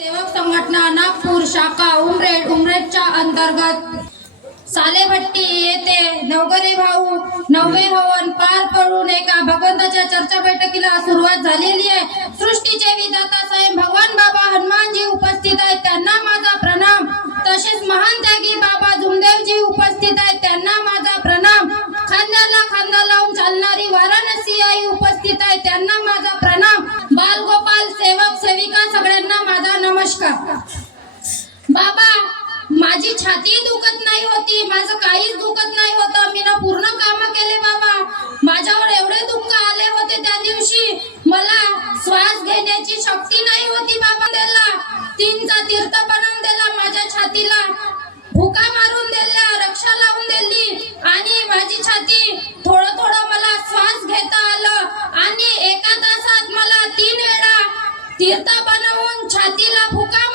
सेवक संघटना नागपूर शाखा उमरेडच्या अंतर्गत सालेभट्टी येथे नवघरे भाऊ नववे हवन पार पडून एका भगवंताच्या चर्चा बैठकीला सुरुवात झालेली आहे। सृष्टीचे विधाता स्वयं भगवान बाबा हनुमानजी उपस्थित आहेत, त्यांना माझा प्रणाम। तसेच महान त्यागी बाबा झुमदेवजी उपस्थित आहेत, त्यांना माझा प्रणाम। खांद्याला खांदा लावून चालणारी वाराणसी आई उपस्थित आहे, त्यांना माझा प्रणाम। बालगोपाल सेवक सेविका सगळ्यांना माझा नमस्कार। बाबा, माझी छाती दुखत नाही होती, माझं काहीच दुखत नाही होतं, मी ना पूर्ण काम केले बाबा। माझ्यावर एवढे दुःख आले होते त्या दिवशी, मला श्वास घेण्याची शक्ती नाही होती बाबा। दिला तीनचा तीर्थ बनवून दिला, माझ्या छातीला भुका मारून दिल्या, रक्षा लावून दिली आणि माझी छाती थोडं थोडं मला श्वास घेता आलं आणि एका तासात मला 3 वेळा तीर्थ बनवून छातीला भुका